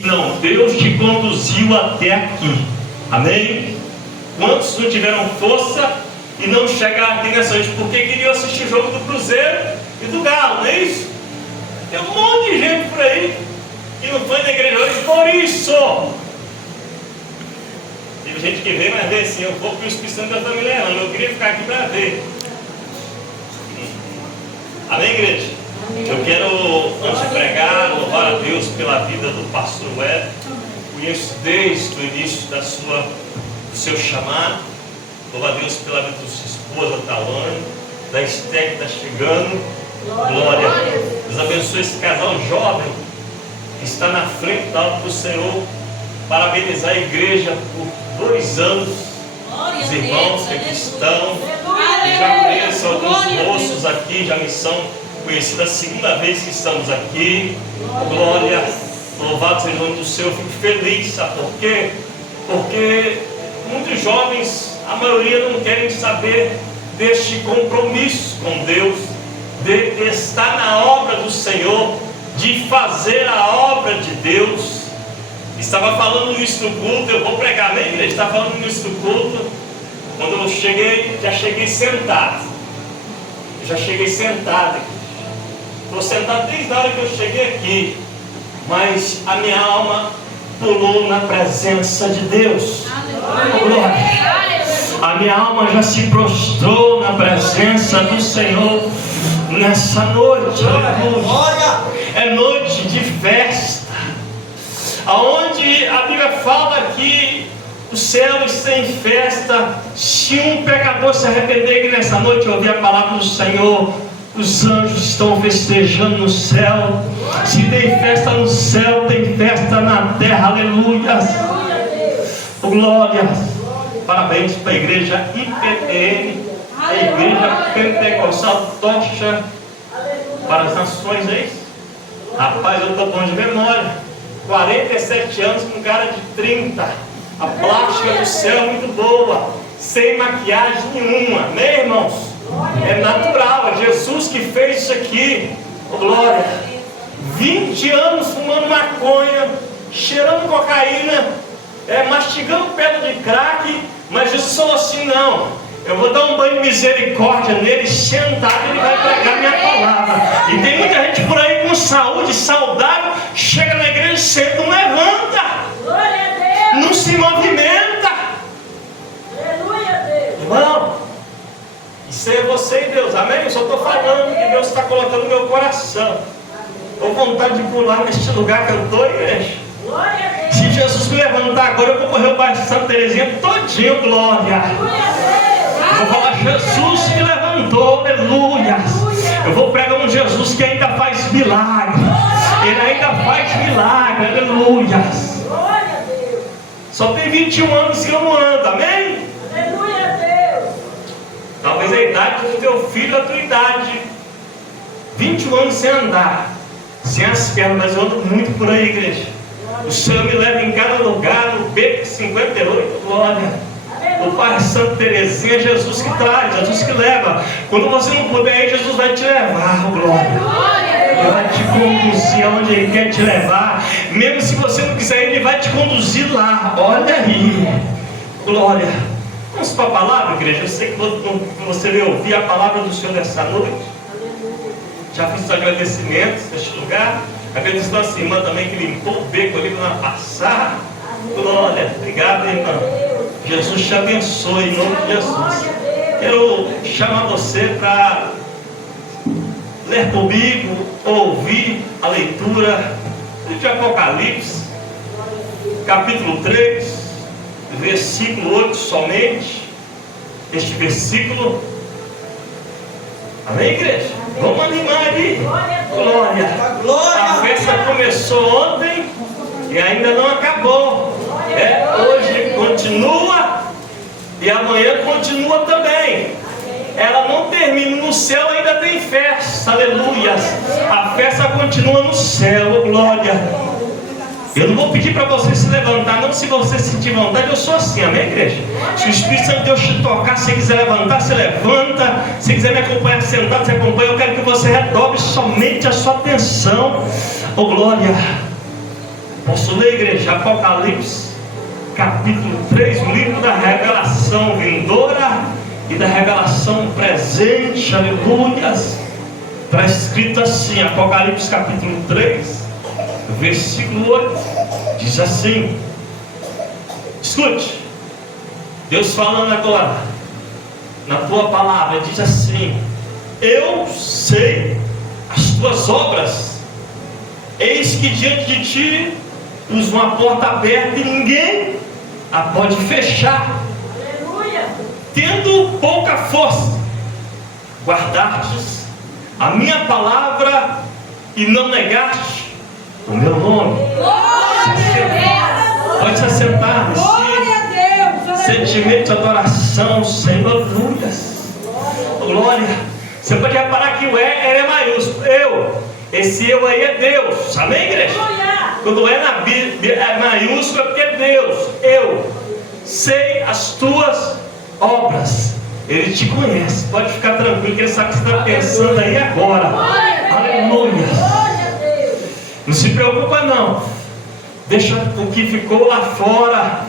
Não, Deus te conduziu até aqui. Amém? Quantos não tiveram força e não chegaram aqui nessa noite porque queriam assistir o jogo do Cruzeiro e do Galo, não é isso? Tem um monte de gente por aí que não foi na igreja hoje por isso. Teve gente que veio, mas veio assim: eu vou para o Espírito Santo da família, eu queria ficar aqui para ver. Amém, igreja? Eu quero, antes de pregar, louvar a Deus pela vida do pastor Web. Conheço desde o início do seu chamado. Louvo a Deus pela vida de sua esposa, Talane, da Esté que está chegando. Glória. Deus abençoe esse casal jovem que está na frente da obra do Senhor. Parabenizar a igreja por 2 anos. Os irmãos que aqui estão. Eu já conheço alguns moços aqui, já me são conhecidos a segunda vez que estamos aqui. Glória. Louvado seja o nome do Senhor. Fico feliz, sabe por quê? Porque muitos jovens, a maioria não querem saber deste compromisso com Deus, de estar na obra do Senhor, de fazer a obra de Deus. Estava falando isso no culto, eu vou pregar, né, igreja? Estava falando isso no culto. Quando eu cheguei, já cheguei sentado. Estou sentado desde a hora que eu cheguei aqui. Mas a minha alma pulou na presença de Deus. Glória. A minha alma já se prostrou na presença do Senhor nessa noite. É noite de festa, aonde a Bíblia fala que os céus têm festa. Se um pecador se arrepender nessa noite e ouvir a palavra do Senhor, os anjos estão festejando no céu. Se tem festa no céu, tem festa na terra. Aleluia. Glória. Parabéns para a igreja IPTN, a igreja pentecostal Tocha para as nações, é isso? Rapaz, eu estou bom de memória. 47 anos com cara de 30. A plástica do céu é muito boa, sem maquiagem nenhuma, né, irmãos? É natural, é Jesus que fez isso aqui. Glória. 20 anos fumando maconha, cheirando cocaína, mastigando pedra de crack, mas Jesus falou assim: não, eu vou dar um banho de misericórdia nele, sentado, ele vai pregar minha palavra. E tem muita gente por aí com saúde, saudável, chega na igreja, senta, não levanta, não se movimenta. Irmão, isso é você e Deus, amém? Eu só estou falando que Deus está colocando no meu coração. Estou com vontade de pular neste lugar que eu estou, igreja. Se Jesus me levantar agora, eu vou correr o bairro de Santa Terezinha todinho, glória. Eu vou falar: Jesus me levantou, aleluia. Eu vou pregar um Jesus que ainda faz milagre. Ele ainda faz milagre, aleluia. Só tem 21 anos que eu não ando, amém? Talvez a idade do teu filho, a tua idade. 21 anos sem andar, sem as pernas, mas eu ando muito por aí, igreja. O Senhor me leva em cada lugar, no Beco 58, glória. O Pai Santa Terezinha, Jesus que traz, Jesus que leva. Quando você não puder ir, Jesus vai te levar, glória. Ele vai te conduzir aonde Ele quer te levar. Mesmo se você não quiser ir, Ele vai te conduzir lá. Olha aí, glória. Vamos para a palavra, igreja. Eu sei que você veio ouvir a palavra do Senhor nessa noite. Já fiz os agradecimentos neste lugar. Agradeço a nossa irmã também que limpou o beco ali para passar. Glória, obrigado, irmã. Jesus te abençoe em nome de Jesus. Quero chamar você para ler comigo, ouvir a leitura de Apocalipse, capítulo 3, versículo 8 somente. Este versículo. Amém, igreja? Vamos animar aí. Glória. A festa começou ontem e ainda não acabou. Hoje continua e amanhã continua também. Ela não termina no céu, ainda tem festa. Aleluia. A festa continua no céu. Glória. Eu não vou pedir para você se levantar, não. Se você sentir vontade, eu sou assim, amém, igreja? Se o Espírito Santo de Deus te tocar, se você quiser levantar, você levanta. Se quiser me acompanhar sentado, você acompanha. Eu quero que você redobre somente a sua atenção. Oh, glória. Posso ler, igreja? Apocalipse, capítulo 3, o livro da revelação vindoura e da revelação presente, aleluias. Está escrito assim, Apocalipse capítulo 3, versículo 8, diz assim, escute, Deus falando agora, na tua palavra, diz assim: eu sei as tuas obras, eis que diante de ti pus uma porta aberta e ninguém a pode fechar. Aleluia. Tendo pouca força, guardastes a minha palavra e não negaste o meu nome. Pode se assentar. Sentimento de adoração, Senhor, aleluias. Glória. Você pode reparar que o é maiúsculo. Esse eu aí é Deus. Amém, igreja? Quando na Bíblia é maiúsculo é porque é Deus. Eu sei as tuas obras. Ele te conhece. Pode ficar tranquilo que ele sabe o que você está pensando aí agora. Aleluia. Não se preocupa não. Deixa o que ficou lá fora.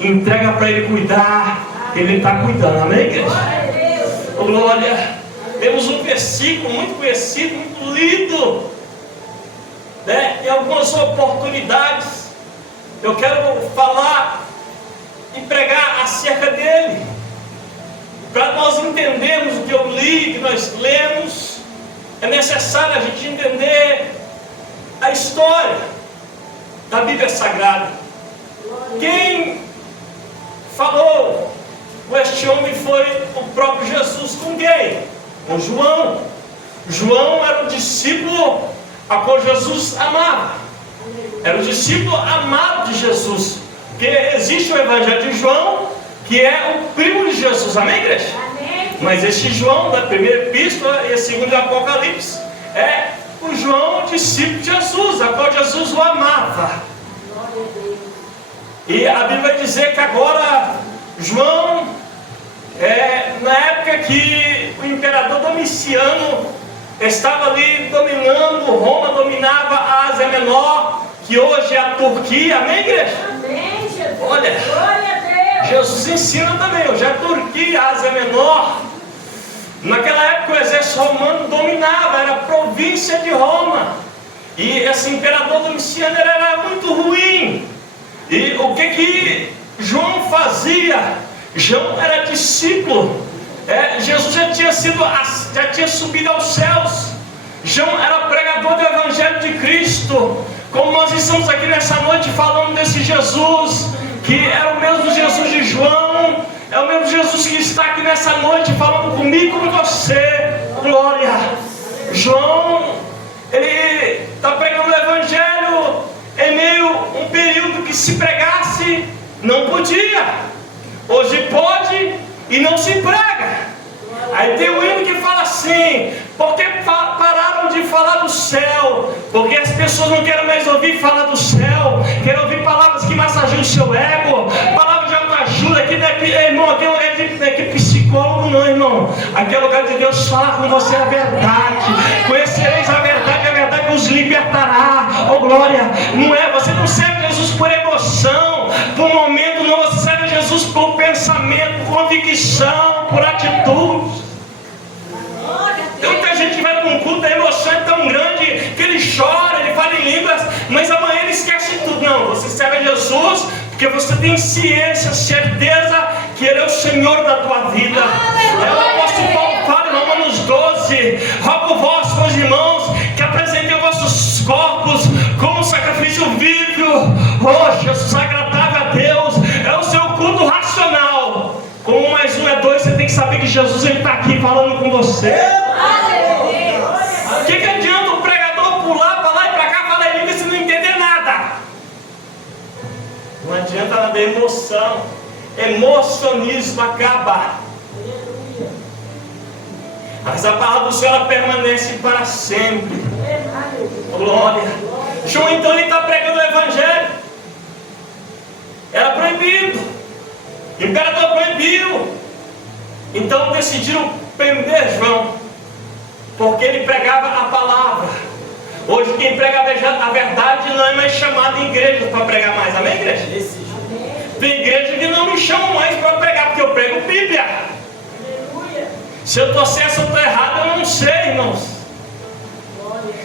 Entrega para ele cuidar. Ele está cuidando. Amém, igreja? Glória. Temos um versículo muito conhecido, muito lido, né? Em algumas oportunidades eu quero falar e pregar acerca dele, para nós entendermos o que eu li, que nós lemos. É necessário a gente entender a história da Bíblia Sagrada. Quem falou com este homem foi o próprio Jesus. Com quem? Com João. João era o discípulo a qual Jesus amava. Era o discípulo amado de Jesus. Porque existe o Evangelho de João, que é o primo de Jesus. Amém, igreja? Amém. Mas esse João da primeira epístola e a segunda do Apocalipse é o João, discípulo de Jesus, a qual Jesus o amava. E a Bíblia vai dizer que agora João, na época que o imperador Domiciano estava ali dominando, Roma dominava a Ásia Menor, que hoje é a Turquia. Amém, igreja? Amém, Jesus. Olha, glória a Deus. Jesus ensina também, hoje é a Turquia, a Ásia Menor. Naquela época o exército romano dominava, era a província de Roma. E esse imperador Domiciano era muito ruim. E o que João fazia? João era discípulo. Jesus já tinha subido aos céus. João era pregador do Evangelho de Cristo. Como nós estamos aqui nessa noite falando desse Jesus, que era o mesmo Jesus de João, é o mesmo Jesus que está aqui nessa noite falando comigo e com você. Glória. João, ele está pregando o Evangelho em meio a um período que se pregasse não podia. Hoje pode e não se prega. Aí tem um hino que fala assim: porque pararam de falar do céu? Porque as pessoas não querem mais ouvir falar do céu, querem ouvir palavras que massageiam o seu ego, palavras de autoajuda. Aqui não é, irmão, aqui não é psicólogo não, irmão. Aqui é lugar de Deus falar com você a verdade. Conhecereis a verdade vos libertará. Oh glória. Não é, você não serve Jesus por emoção, por momento, não. Você serve Jesus por pensamento, por convicção, por atitude. Tem muita gente que vai para um culto, a emoção é tão grande que ele chora, ele fala em línguas, mas amanhã ele esquece tudo. Não, você serve a Jesus porque você tem ciência, certeza que Ele é o Senhor da tua vida. O apóstolo Paulo fala em Romanos 12: rogo vós, meus irmãos, que apresentem vossos corpos como sacrifício vivo, Jesus, agradável a Deus. É o seu culto racional. Como mais um é dois, você tem que saber que Jesus está aqui falando com você. O que adianta o pregador pular para lá e para cá, falar em língua se não entender nada? Não adianta nada, emoção. Emocionismo acaba. Mas a palavra do Senhor permanece para sempre. Glória. João então ele está pregando o Evangelho. Era proibido. O imperador proibiu. Então decidiram prender João, porque ele pregava a palavra. Hoje quem prega a verdade não é mais chamado em igreja para pregar mais. Amém, igreja? Tem igreja que não me chamam mais para pregar, porque eu prego Bíblia. Se eu estou certo ou estou errado, eu não sei, irmãos.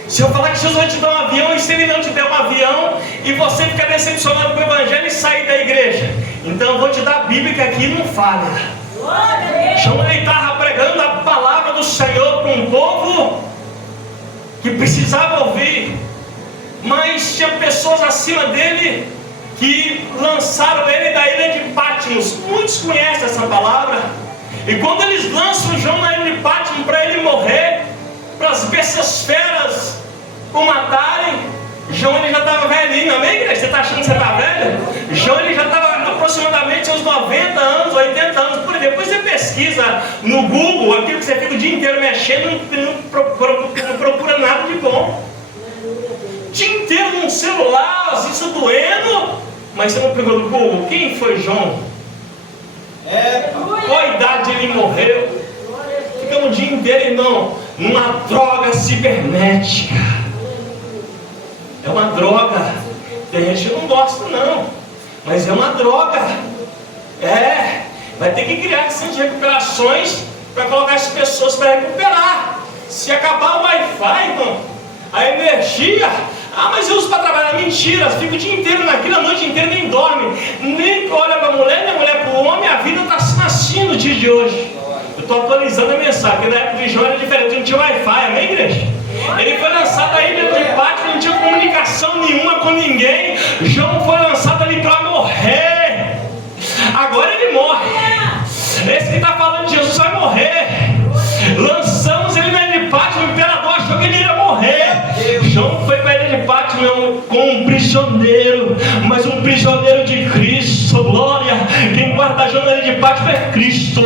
Se eu falar que Jesus vai te dar um avião, e se Ele não te der um avião, e você ficar decepcionado com o Evangelho e sair da igreja, então eu vou te dar a Bíblia, que aqui não falha. João estava pregando a palavra do Senhor para um povo que precisava ouvir, mas tinha pessoas acima dele que lançaram ele da ilha de Patmos. Muitos conhecem essa palavra. E quando eles lançam João na ilha de Patmos para ele morrer, para as bestas feras o matarem, João ele já estava velhinho. Amém, igreja? Você está achando que você está velho? João ele já estava aproximadamente aos 90 anos, 80 anos, por aí. Depois você pesquisa no Google, aquilo que você fica o dia inteiro mexendo, não procura nada de bom. O dia inteiro num celular, isso doendo, mas você não pegou no Google, quem foi João? Qual idade ele morreu? Ficamos o dia inteiro, irmão, numa droga cibernética. É uma droga. Tem gente que não gosta não, mas é uma droga. Vai ter que criar centros de recuperações para colocar as pessoas para recuperar. Se acabar o Wi-Fi, irmão, a energia, mas eu uso para trabalhar. Mentira, fica o dia inteiro naquilo, a noite inteira nem dorme, nem olha para a mulher, nem mulher para o homem. A vida está assim no dia de hoje. Eu estou atualizando a mensagem, porque na época de João era diferente, não tinha Wi-Fi, amém, igreja? Ele foi lançado aí dentro de Patmos, não tinha comunicação nenhuma com ninguém. João foi lançado ali para morrer. Agora ele morre. Esse que está falando de Jesus vai morrer. Lançamos ele na ilha de Patmos, o imperador achou que ele ia morrer. João foi para a ilha de Patmos com um prisioneiro, mas um prisioneiro de Cristo, glória. Quem guarda João na ilha de Patmos é Cristo.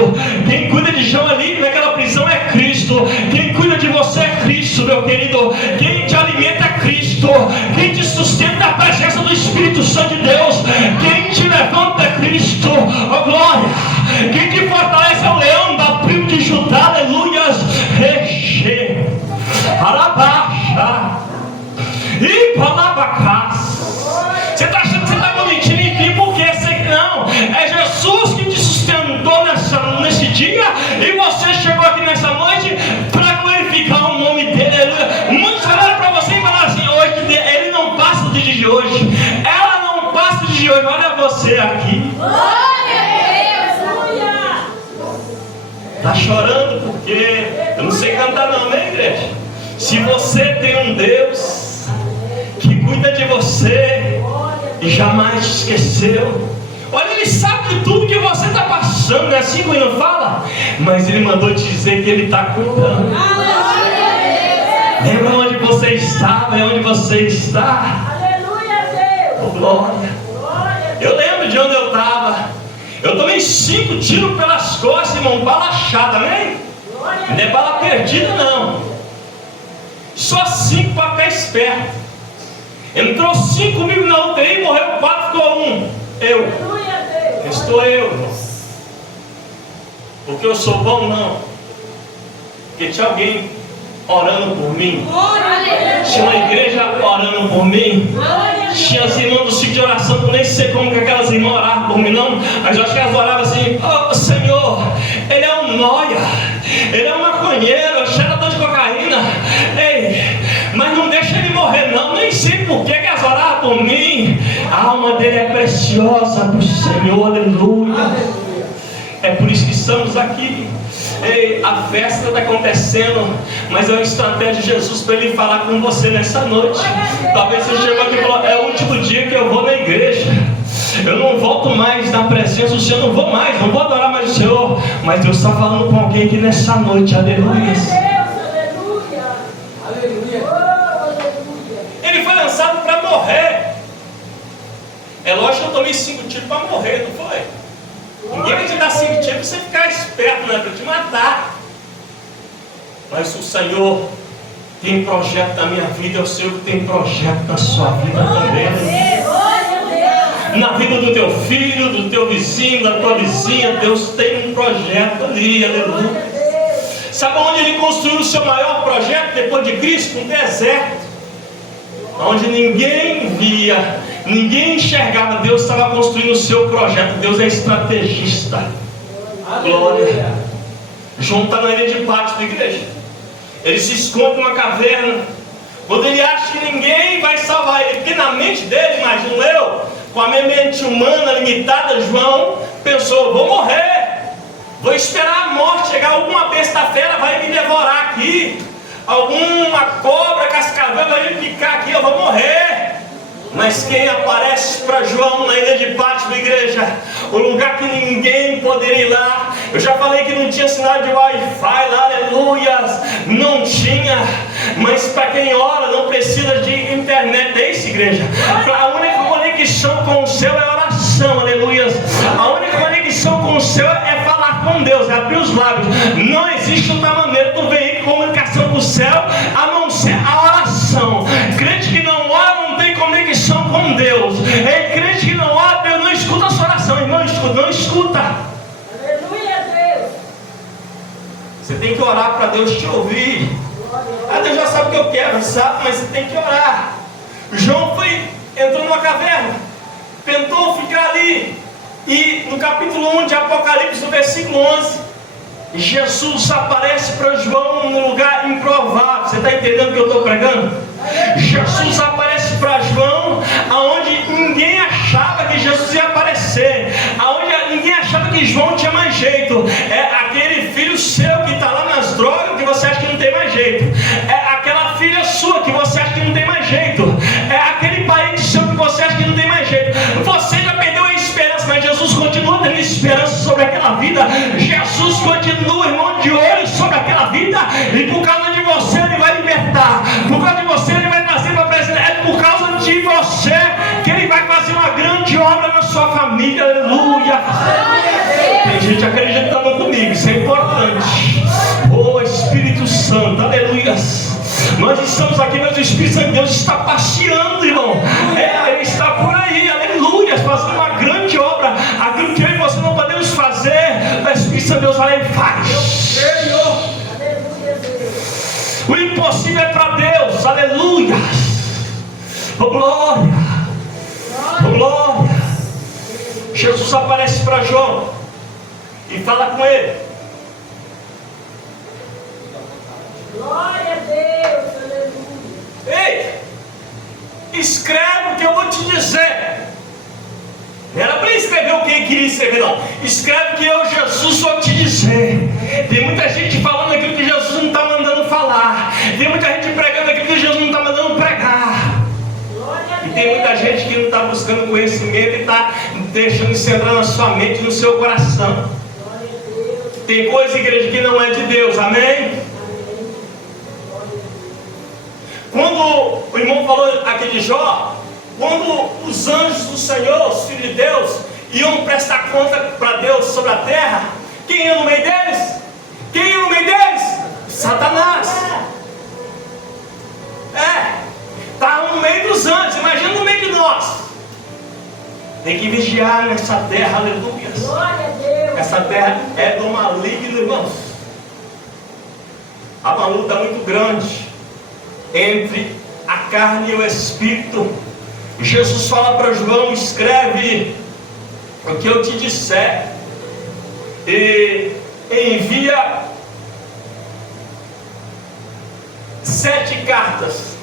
Quem cuida de João ali naquela prisão é Cristo. Quem cuida de você é Cristo, meu querido. Quem te alimenta é Cristo. Quem te sustenta é a presença do Espírito Santo de Deus. Quem te levanta é Cristo, oh glória. Quem te fortalece é o leão da tribo de Judá, aleluias. Reche, Arabaixa e Palabacás. Você está achando que você está bonitinho em ti? Por quê? Não, é Jesus que te sustentou nesse dia, e você chegou aqui nessa noite para glorificar o nome dele, aleluia. Muitos falaram para você e falaram assim: hoje ele não passa do dia de hoje, ela não passa do dia de hoje. Olha você aqui. Está chorando porque eu não sei cantar não, né, igreja? Se você tem um Deus que cuida de você e jamais te esqueceu, olha, Ele sabe de tudo que você está passando, não é assim que Ele não fala? Mas Ele mandou te dizer que Ele está cuidando. Lembra onde você estava, é onde você está. Oh, glória. Eu lembro de onde eu estava. Eu tomei 5 tiros pelas costas, irmão, bala chata, né? Não é bala perdida, não. Só 5 para ficar esperto. Entrou 5 comigo na UTI, morreu 4, ficou 1. Eu. Estou eu, irmão. Porque eu sou bom, não. Porque tinha alguém orando por mim. Tinha uma igreja orando por mim. Tinha as irmãs do ciclo de oração, eu nem sei como que aquelas irmãs oravam por mim não, mas eu acho que elas oravam assim: oh Senhor, ele é um nóia, ele é um maconheiro, cheirador de cocaína, ei, mas não deixa ele morrer não. Nem sei por que elas oravam por mim. A alma dele é preciosa para o Senhor, aleluia. É por isso que estamos aqui. Ei, a festa está acontecendo, mas é uma estratégia de Jesus para Ele falar com você nessa noite. Talvez você chegou aqui e falou: é o último dia que eu vou na igreja, eu não volto mais na presença do Senhor, não vou adorar mais o Senhor. Mas Deus está falando com alguém aqui nessa noite, aleluia. Ele foi lançado para morrer. É lógico que eu tomei 5 tiros para morrer, não foi? Ninguém vai te dar 5 tiros para você ficar esperto, não é para te matar. Mas o Senhor tem projeto na minha vida, eu sei que tem projeto na sua vida também. Na vida do teu filho, do teu vizinho, da tua vizinha, Deus tem um projeto ali, aleluia. Sabe onde Ele construiu o seu maior projeto depois de Cristo? Um deserto. onde ninguém via, ninguém enxergava. Deus estava construindo o seu projeto. Deus é estrategista. Glória. João está na ilha de Patmos, igreja. Ele se esconde numa caverna, quando ele acha que ninguém vai salvar ele, porque na mente dele, imagino eu, com a minha mente humana limitada, João pensou: vou morrer, vou esperar a morte chegar, alguma besta-feira vai me devorar aqui, alguma cobra cascavel vai me picar aqui, eu vou morrer. Mas quem aparece para João na ilha de Patmos, igreja, o lugar que ninguém poderia ir lá. Eu já falei que não tinha sinal de Wi-Fi lá, aleluias, não tinha. Mas para quem ora não precisa de internet, é isso, igreja. A única conexão com o céu é oração, aleluias. A única conexão com o céu é falar com Deus, é abrir os lábios. Não existe outra maneira de tu ver comunicação com o céu a não ser a oração. Crente que não ora não tem conexão com Deus. É crente que não ora, Deus não escuta a sua oração, irmão, não escuta. Aleluia, Deus. Você tem que orar para Deus te ouvir. Deus já sabe o que eu quero, sabe? Mas você tem que orar. João entrou numa caverna, tentou ficar ali. E no capítulo 1 de Apocalipse, no versículo 11, Jesus aparece para João num lugar improvável. Você está entendendo o que eu estou pregando? Jesus aparece para João aonde ninguém achava que Jesus ia aparecer, aonde ninguém achava que João tinha mais jeito. É aquele filho seu que está lá nas drogas, que você acha que não tem mais jeito. É aquela filha sua que você acha que não tem mais jeito. É aquele parente seu que você acha que não tem mais jeito. Você já perdeu a esperança, mas Jesus continua tendo esperança sobre aquela vida. Jesus continua, irmão, de olho sobre aquela vida. E por causa de você Ele vai libertar. Por causa de você Ele vai trazer para presença. É por causa de você que Ele vai fazer uma grande obra na sua família. Aleluia. Tem gente acreditando comigo, isso é importante. Oh Espírito Santo, aleluia. Nós estamos aqui, mas o Espírito Santo de Deus está passeando, irmão. Ele está por aí, aleluia, fazendo uma grande obra. Aquilo que eu e você não podemos fazer, o Espírito Santo de Deus vai lá e faz. O impossível é para Deus, aleluia. Oh glória, oh glória. Jesus aparece para João e fala com ele. Glória a Deus, aleluia. Ei, escreve o que eu vou te dizer. Não era para ele escrever o que ele queria escrever, não. Escreve o que eu, Jesus, vou te dizer. Tem muita gente falando aquilo que Jesus não está mandando falar. Tem muita gente pregando aquilo que Jesus não está mandando pregar. E tem muita gente que não está buscando conhecimento e está deixando isso entrar na sua mente, no seu coração. Tem coisa, igreja, que não é de Deus, amém? Quando o irmão falou aqui de Jó, quando os anjos do Senhor, os filhos de Deus, iam prestar conta para Deus sobre a terra, quem ia no meio deles? Quem ia no meio deles? Satanás. Estava no meio dos anjos, imagina no meio de nós. Tem que vigiar nessa terra, aleluia. Glória a Deus. Essa terra é do maligno, irmãos. Há uma luta muito grande entre a carne e o espírito. Jesus fala para João: escreve o que eu te disser e envia 7 cartas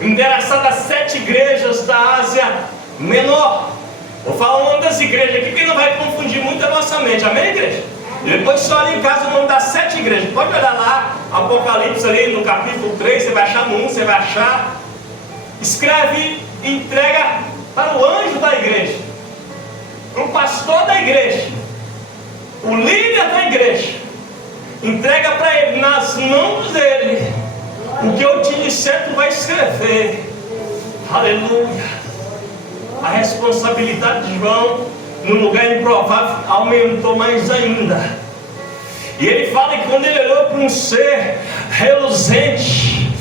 endereçadas a 7 igrejas da Ásia Menor. Vou falar o nome das igrejas aqui, porque não vai confundir muito a nossa mente, amém, igreja? E depois você olha em casa o nome das 7 igrejas. Pode olhar lá, Apocalipse ali no capítulo 3, você vai achar no 1, você vai achar. Escreve e entrega para o anjo da igreja, para o pastor da igreja, o líder da igreja. Entrega para ele, nas mãos dele, o que eu te disser tu vai escrever. Aleluia. A responsabilidade de João no lugar improvável aumentou mais ainda. E ele fala que quando ele olhou para um ser reluzente,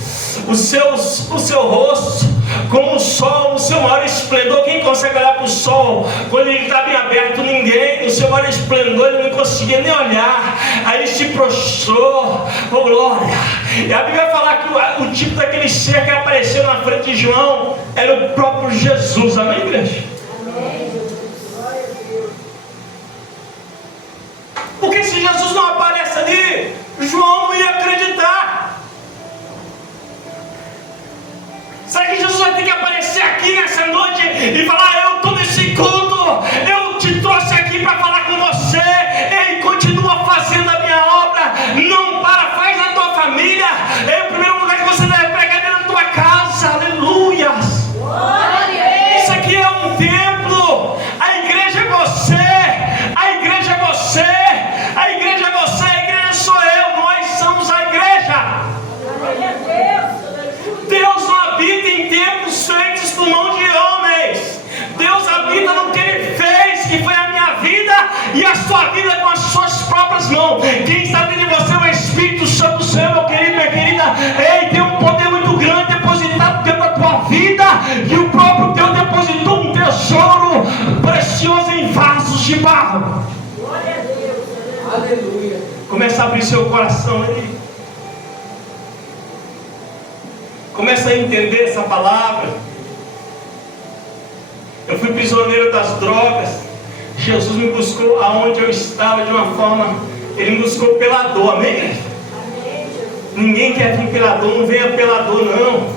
o seu rosto como o sol no seu maior esplendor. Quem consegue olhar para o sol quando ele está bem aberto? Ninguém. No seu maior esplendor ele não conseguia nem olhar. Aí ele se prostrou. Oh glória! E a Bíblia vai falar que o tipo daquele ser que apareceu na frente de João era o próprio Jesus. Amém, igreja? Porque se Jesus não aparece ali, João não ia acreditar. Será que Jesus vai ter que aparecer aqui nessa noite e falar: eu estou nesse culto, eu te trouxe aqui para falar com você, ei, continua fazendo a minha obra, não para, faz na tua família, é o primeiro lugar que você deve pregar dentro da tua casa, aleluias. Isso aqui é um templo, a igreja é você, a igreja é você, a igreja é você, a igreja sou eu, nós somos a igreja. Deus não habita em templos feitos por mão de homens. Deus habita no que Ele fez, que foi a minha vida e a sua vida com as suas próprias mãos. Quem está dentro de você é o Espírito Santo do Senhor, meu querido, minha querida. Ei, tem um poder muito grande depositado dentro da tua vida, que o próprio Deus depositou um tesouro precioso em vasos de barro. Glória a Deus. Aleluia. Começa a abrir seu coração aí. Começa a entender essa palavra. Eu fui prisioneiro das drogas. Jesus me buscou aonde eu estava de uma forma. Ele me buscou pela dor. Amém? Ninguém quer vir pela dor. Não venha pela dor, não.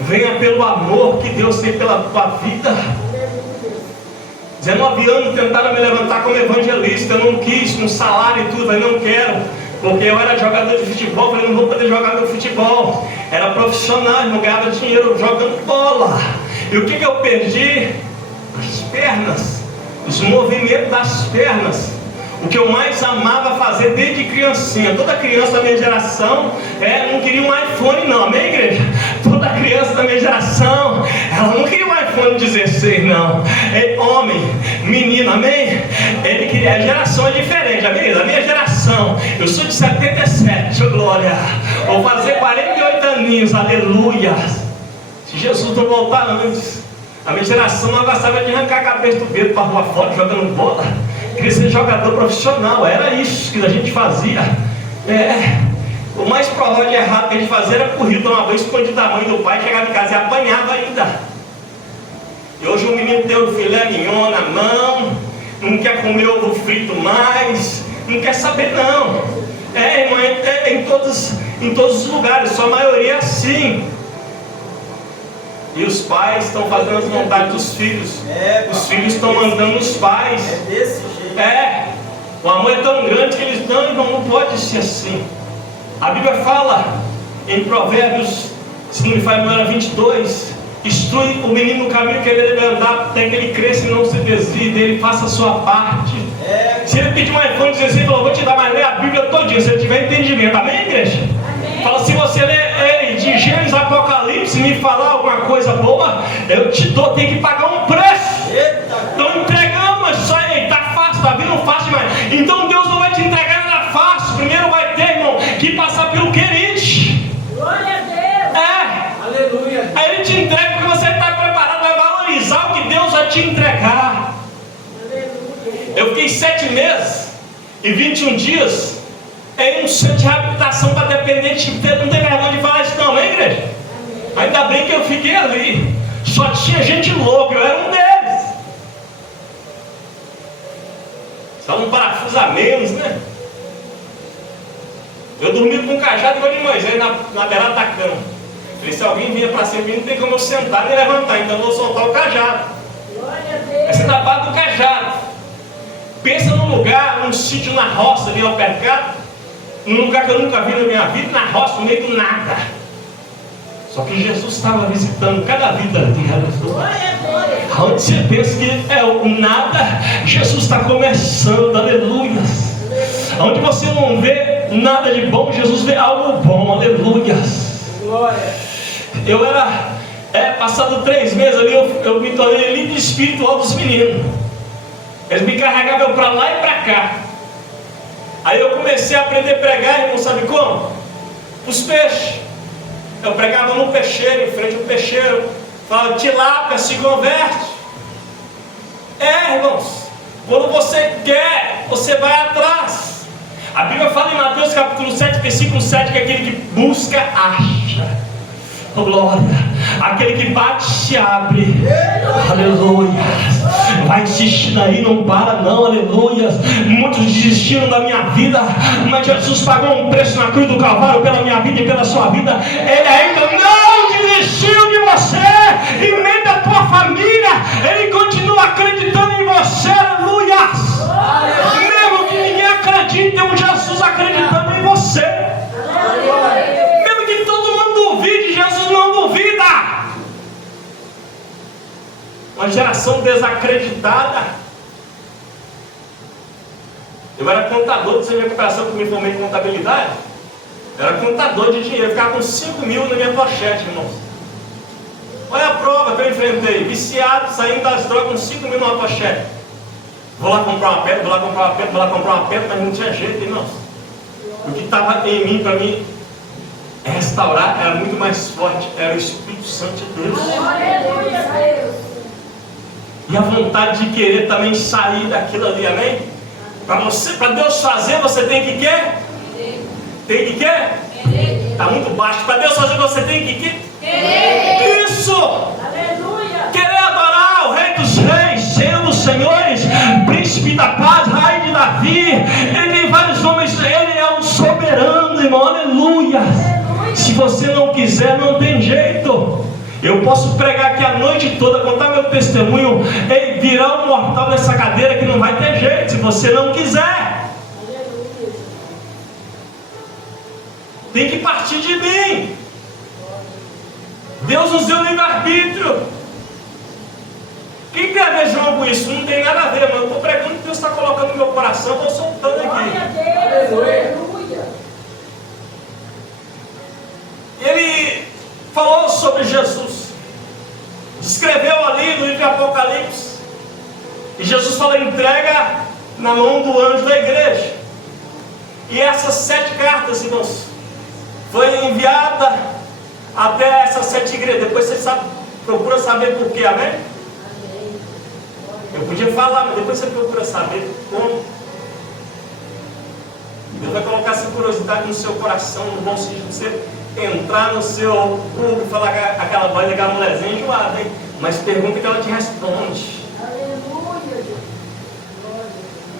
Venha pelo amor que Deus tem pela tua vida. 19 anos tentaram me levantar como evangelista. Eu não quis, com salário e tudo. Mas não quero. Porque eu era jogador de futebol, falei, não vou poder jogar meu futebol. Era profissional, não ganhava dinheiro jogando bola. E o que eu perdi? As pernas, os movimentos das pernas. O que eu mais amava fazer desde criancinha. Toda criança da minha geração não queria um iPhone não, amém, igreja? Toda criança da minha geração, ela não queria um iPhone 16 não. Homem, menino, amém? Ele queria, a geração é diferente, amém? Da minha geração, eu sou de 77, oh glória. Vou fazer 48 aninhos, aleluia. Se Jesus não voltar antes, a minha geração não gostava de arrancar a cabeça do dedo para a rua fora jogando bola. Queria ser jogador profissional, era isso que a gente fazia. O mais provável de errado que a gente fazia era correr, tomar banho escondido da mãe do pai, chegava em casa e apanhava ainda. E hoje o menino tem um filé mignon na mão, não quer comer ovo frito mais, não quer saber não. Irmã, em todos os lugares, sua maioria é assim. E os pais estão fazendo as vontades dos filhos. Os filhos estão mandando os pais. É desse jeito. O amor é tão grande que eles não pode ser assim. A Bíblia fala em Provérbios, se não me falha, não era 22, instrui o menino no caminho que ele deve andar, até que ele cresça e não se desvie dele, faça a sua parte. Se ele pedir um iPhone 16, falou, vou te dar, mas lê a Bíblia todinha, se ele tiver entendimento, amém, igreja? Amém. Fala, se você ler de Gênesis, Apocalipse, me falar alguma coisa boa, eu te dou, tem que pagar um preço. Estão entregando, mas só está fácil, está vindo fácil, mas então Deus não vai te entregar nada fácil. Primeiro vai ter, irmão, que passar pelo querite. Glória a Deus. Aleluia. Aí ele te entrega porque você está preparado, vai valorizar o que Deus vai te entregar. Aleluia. Eu fiquei 7 meses e 21 dias em um centro de reabilitação para dependente. Não tem vergonha de falar isso não, hein, igreja? Ainda bem que eu fiquei ali. Só tinha gente louca, eu era um deles. Só um parafuso a menos, né? Eu dormi com um cajado igual de Moisés na beirada da cama. Falei, se alguém vinha para cima, não tem como eu sentar nem levantar, então eu vou soltar o cajado. Glória a Deus. Essa é na base do cajado. Pensa num lugar, num sítio na roça ali ao pé de casa, num lugar que eu nunca vi na minha vida, na roça, no meio do nada. Só que Jesus estava visitando cada vida de Glória a Deus. onde você pensa que é o nada, Jesus está começando, aleluia. Onde você não vê nada de bom, Jesus vê algo bom, aleluia. Glória. Eu era, passado 3 meses ali, eu me tornei líder espiritual dos meninos. Eles me carregavam para lá e para cá. Aí eu comecei a aprender a pregar, irmão, sabe como? Os peixes. Eu pregava no peixeiro, em frente ao peixeiro, Fala, tilápia, se converte. Irmãos, quando você quer, você vai atrás. A Bíblia fala em Mateus capítulo 7, versículo 7, que aquele que busca, acha. Oh, glória. Aquele que bate, se abre. Aleluia. Vai insistindo aí, não para não, aleluia. Muitos desistiram da minha vida, mas Jesus pagou um preço na cruz do Calvário pela minha vida e pela sua vida. Ele ainda não desistiu de você, e nem da tua família. Ele continua acreditando em você, aleluia. Mesmo que ninguém acredite, tem um Jesus acreditando em você. Mesmo que todo mundo duvide, Jesus não duvida. Uma geração desacreditada. Eu era contador, você vê a recuperação que eu me formei em contabilidade. Eu era contador de dinheiro, eu ficava com 5 mil na minha pochete, irmãos. Olha a prova que eu enfrentei, viciado, saindo das drogas com 5 mil numa pochete. Vou lá comprar uma pedra, vou lá comprar uma pedra, vou lá comprar uma pedra, mas não tinha jeito, irmãos. O que estava em mim, para mim restaurar, era muito mais forte, era o Espírito Santo de Deus. E a vontade de querer também sair daquilo ali, amém? Para Deus fazer, você tem que quê? Tem que quê? Está muito baixo. Para Deus fazer, você tem que quê? Isso! Aleluia! Querer adorar o Rei dos Reis, Senhor dos Senhores, Príncipe da Paz, Rei de Davi. Ele tem vários nomes, ele é um soberano, irmão, aleluia! Se você não quiser, não tem jeito. Eu posso pregar aqui a noite toda, contar meu testemunho, e virar um mortal nessa cadeira que não vai ter jeito, se você não quiser. Tem que partir de mim. Deus nos deu livre-arbítrio. Quem tem a ver, João, com isso? Não tem nada a ver, mas eu estou pregando que Deus está colocando no meu coração, estou soltando aqui. Ele falou sobre Jesus, descreveu ali no livro de Apocalipse, e Jesus falou: entrega na mão do anjo da igreja. E essas 7 cartas, irmãos, foi enviada até essas 7 igrejas. Depois você sabe, procura saber por quê, amém? Eu podia falar, mas depois você procura saber como. Deus vai colocar essa curiosidade no seu coração, no bom sentido de você entrar no seu público e falar aquela voz daquela mulherzinha enjoada, hein? Mas pergunta que ela te responde. Aleluia.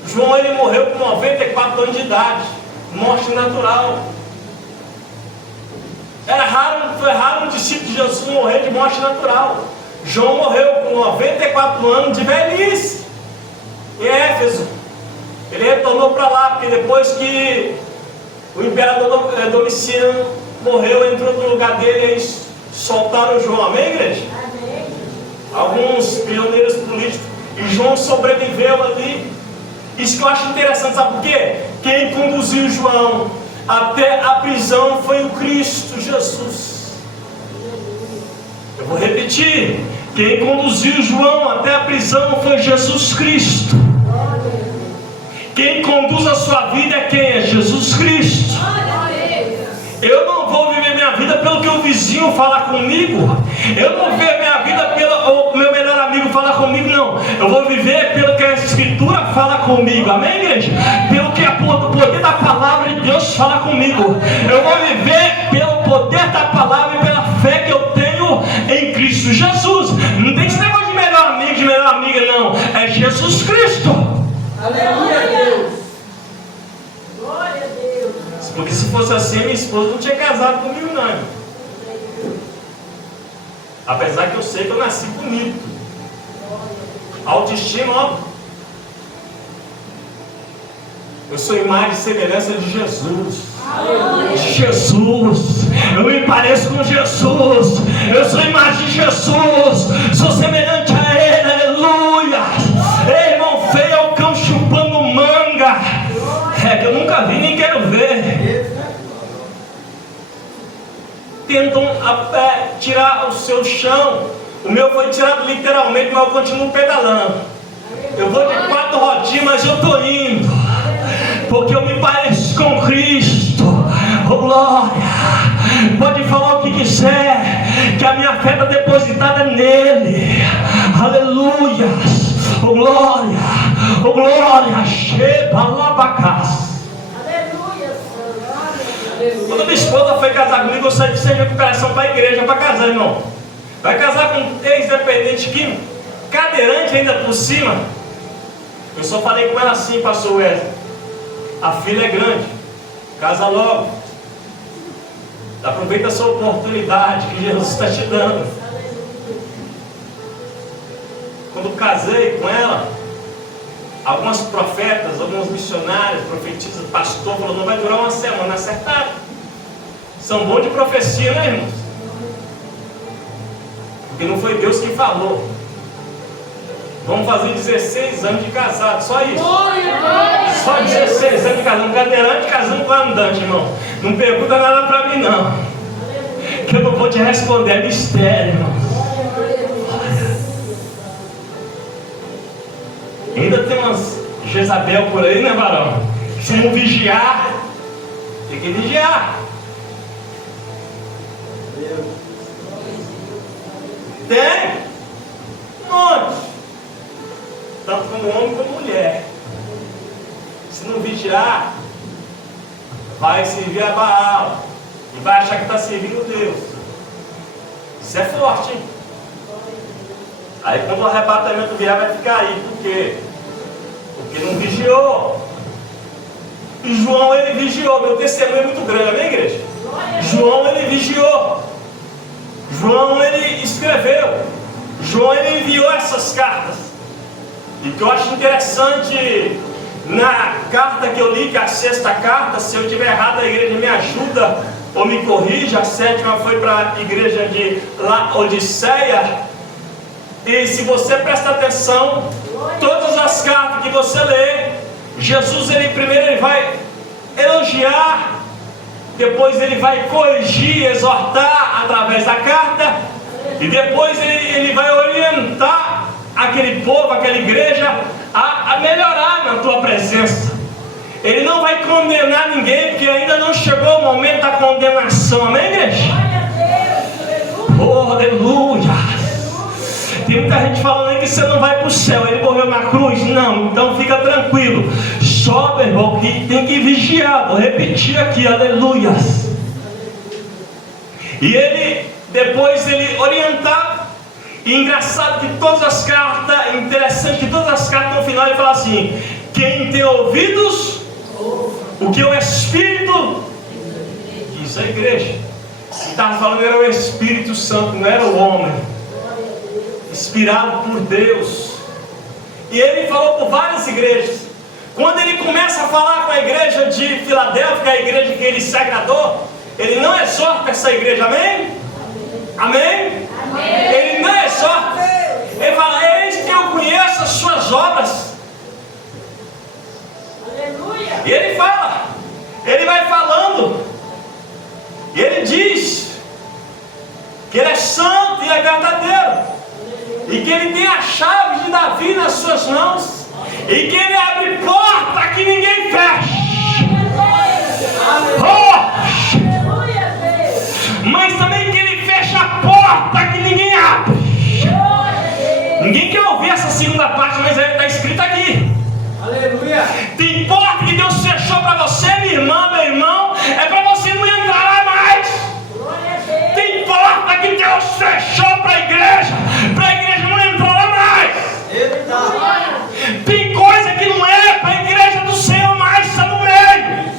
João, ele morreu com 94 anos de idade, morte natural. Foi raro um discípulo de Jesus morrer de morte natural. João morreu com 94 anos de velhice em Éfeso. Ele retornou para lá, porque depois que o imperador Domiciano morreu, entrou no lugar dele, e eles soltaram João, amém, igreja? Amém. Alguns pioneiros políticos, e João sobreviveu ali. Isso que eu acho interessante, sabe por quê? Quem conduziu João até a prisão foi o Cristo Jesus. Eu vou repetir: quem conduziu João até a prisão foi Jesus Cristo. Quem conduz a sua vida é quem? É Jesus Cristo. Eu não vou viver minha vida pelo que o vizinho fala comigo. Eu não vou viver minha vida pelo o meu melhor amigo falar comigo, não. Eu vou viver pelo que a Escritura fala comigo, amém, igreja? Pelo que o poder da palavra de Deus fala comigo. Eu vou viver pelo poder da palavra e pela fé que eu tenho em Cristo Jesus. Não tem esse negócio de melhor amigo, de melhor amiga, não. É Jesus Cristo. Aleluia a Deus. Glória a Deus. Porque se fosse assim, minha esposa não tinha casado comigo, não. Apesar que eu sei que eu nasci bonito. Autoestima, ó. Eu sou imagem e semelhança de Jesus. Aleluia. Jesus. Eu me pareço com Jesus. Eu sou imagem de Jesus. Sou semelhante a Ele. Aleluia. Ei, irmão, feio é o cão chupando manga. É que eu nunca vi nem quero ver. Tentam tirar o seu chão. O meu foi tirado literalmente, mas eu continuo pedalando. Eu vou de 4 rodinhas, mas eu estou indo, porque eu me pareço com Cristo. Oh, glória. Pode falar o que quiser. que a minha fé está depositada nele. Aleluia. Oh glória, oh glória. Shebalabacas. Aleluia, Senhor. Quando minha esposa foi casar comigo, eu saí de recuperação para a igreja para casar, irmão. Vai casar com um ex-dependente químico, cadeirante ainda por cima. Eu só falei com ela assim, pastor Wesley: a filha é grande, casa logo. Aproveita essa oportunidade que Jesus está te dando. Quando casei com ela, algumas profetas, alguns missionários, profetisas, pastor, falou: não vai durar uma semana. Acertaram. São bons de profecia, né, irmãos? Porque não foi Deus que falou. Vamos fazer 16 anos de casado, só isso. Só 16 anos de casado. Um cadeirante casando com um andante, irmão. Não pergunta nada para mim, não, que eu não vou te responder, é mistério, irmão. Ainda tem umas Jezabel por aí, né, varão? Se não vigiar, tem que vigiar. Tem um monte, tanto como homem como mulher. Se não vigiar, vai servir a Baal e vai achar que está servindo Deus. Isso é forte, hein? Aí quando o arrebatamento vier, vai ficar aí. Por quê? Porque não vigiou. E João, ele vigiou. Meu testemunho é muito grande, amém, igreja? João, ele vigiou. João, ele escreveu. João, ele enviou essas cartas. E o que eu acho interessante, na carta que eu li, que é a 6ª carta, se eu estiver errado, a igreja me ajuda ou me corrija. A 7ª foi para a igreja de Laodiceia. E se você prestar atenção, todas as cartas que você lê, Jesus, ele primeiro ele vai elogiar, depois ele vai corrigir, exortar através da carta, e depois ele vai orientar aquele povo, aquela igreja a melhorar na tua presença. Ele não vai condenar ninguém, porque ainda não chegou o momento da condenação, amém, igreja? Oh, aleluia. Tem muita gente falando aí que você não vai para o céu, ele morreu na cruz. Não, então fica tranquilo. Só, meu irmão, que tem que vigiar. Vou repetir aqui, aleluia. E ele, depois ele orientava. E engraçado que todas as cartas, interessante que todas as cartas no final ele fala assim: quem tem ouvidos, o que o Espírito diz à igreja. Quem estava falando era o Espírito Santo, não era o homem, inspirado por Deus. E ele falou por várias igrejas. Quando ele começa a falar com a igreja de Filadélfia, a igreja que ele se agradou, ele não exorta essa igreja, amém? Amém? Amém. Ele não exorta. Ele fala: eis que eu conheço as suas obras. Aleluia. E ele fala, ele vai falando, e ele diz que ele é santo e é verdadeiro, e que ele tem a chave de Davi nas suas mãos, e que ele abre porta que ninguém fecha. Oh! Mas também que ele fecha a porta que ninguém abre. Ninguém quer ouvir essa segunda parte, mas está escrito aqui. Aleluia. Tem porta que Deus fechou para você, minha irmã, meu irmão, é para você não entrar lá mais. Tem porta que Deus fechou para a igreja não entrar lá mais. Tem coisa que não é para a igreja do Senhor mais, está no meio.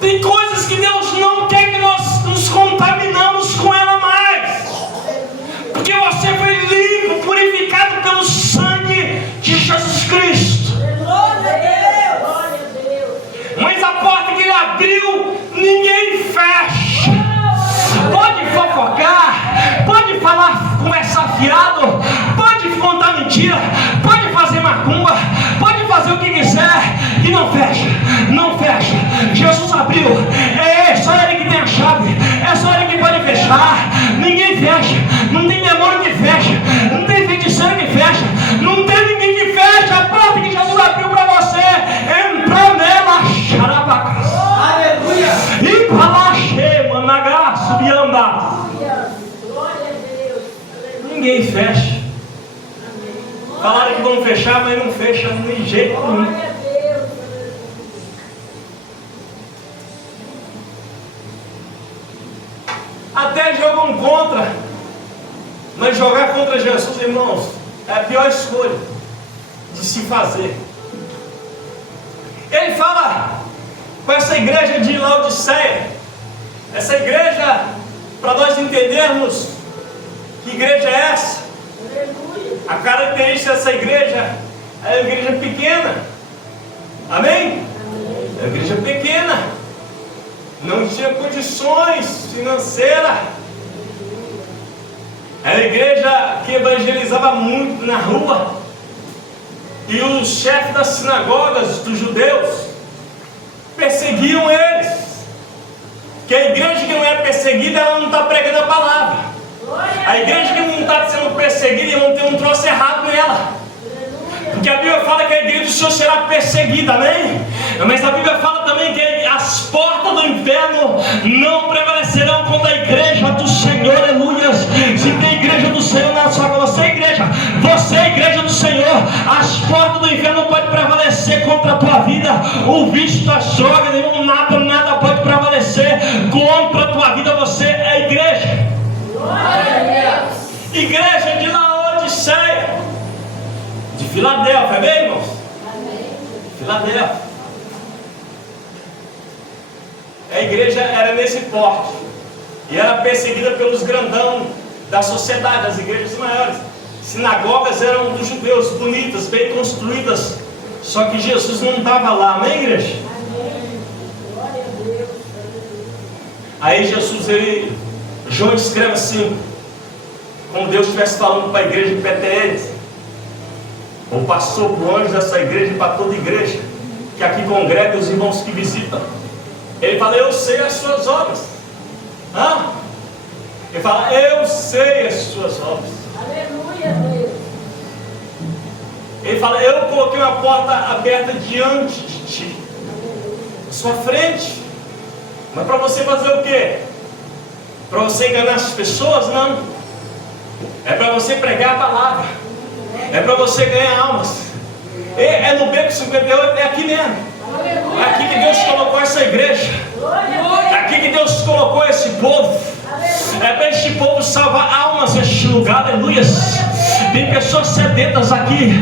Tem coisas que Deus não quer que nós nos contaminamos com ela mais, porque você foi limpo, purificado pelo sangue de Jesus Cristo. Mas a porta que ele abriu, ninguém fecha. Pode fofocar, pode falar, conversar fiado, pode contar mentira, pode fazer macumba, pode fazer o que quiser, e não fecha, não fecha. Jesus abriu, é só ele que tem a chave, é só ele que pode fechar. Ninguém fecha, não tem demônio que fecha, não tem feiticeiro que fecha, não tem ninguém que fecha. A porta que Jesus abriu para você, entrou nela, xarabacas. Aleluia. E para lá, ninguém fecha. Falaram que vão fechar, mas não fecha de jeito nenhum. Até jogam contra. Mas jogar contra Jesus, irmãos, é a pior escolha de se fazer. Ele fala com essa igreja de Laodiceia. Essa igreja, para nós entendermos que igreja é essa. A característica dessa igreja é uma igreja pequena. Amém? É uma igreja pequena. Não tinha condições financeiras. Era a igreja que evangelizava muito na rua. E os chefes das sinagogas dos judeus perseguiam eles. Que a igreja que não é perseguida, ela não está pregando a palavra. A igreja que não está sendo perseguida, não tem um troço errado nela. Porque a Bíblia fala que a igreja do Senhor será perseguida, amém? Mas a Bíblia fala também que as portas do inferno não prevalecerão contra a igreja do Senhor, aleluia. Se tem igreja do Senhor na sua casa, você é igreja do Senhor, as portas do inferno não podem prevalecer contra a tua vida. O vício das drogas, nada pode prevalecer contra a tua vida. Você é igreja. Igreja de Laodiceia, de Filadélfia, amém, irmãos? Filadélfia. A igreja era nesse porte e era perseguida pelos grandão da sociedade, as igrejas maiores. Sinagogas eram dos judeus, bonitas, bem construídas. Só que Jesus não estava lá, amém, igreja? Aí Jesus, João escreve assim, como Deus estivesse falando para a igreja de Petérez, ou passou para o anjo dessa igreja e para toda igreja, que aqui congrega os irmãos que visitam. Ele fala, eu sei as suas obras. Ele fala, eu sei as suas obras. Aleluia, Deus. Ele fala, eu coloquei uma porta aberta diante de ti, à sua frente. Mas para você fazer o quê? Para você enganar as pessoas? Não. É para você pregar a palavra. É para você ganhar almas. É no Beco 58, é aqui mesmo. É aqui que Deus colocou essa igreja. É aqui que Deus colocou esse povo. É para este povo salvar almas neste lugar, aleluia. Tem pessoas sedentas aqui,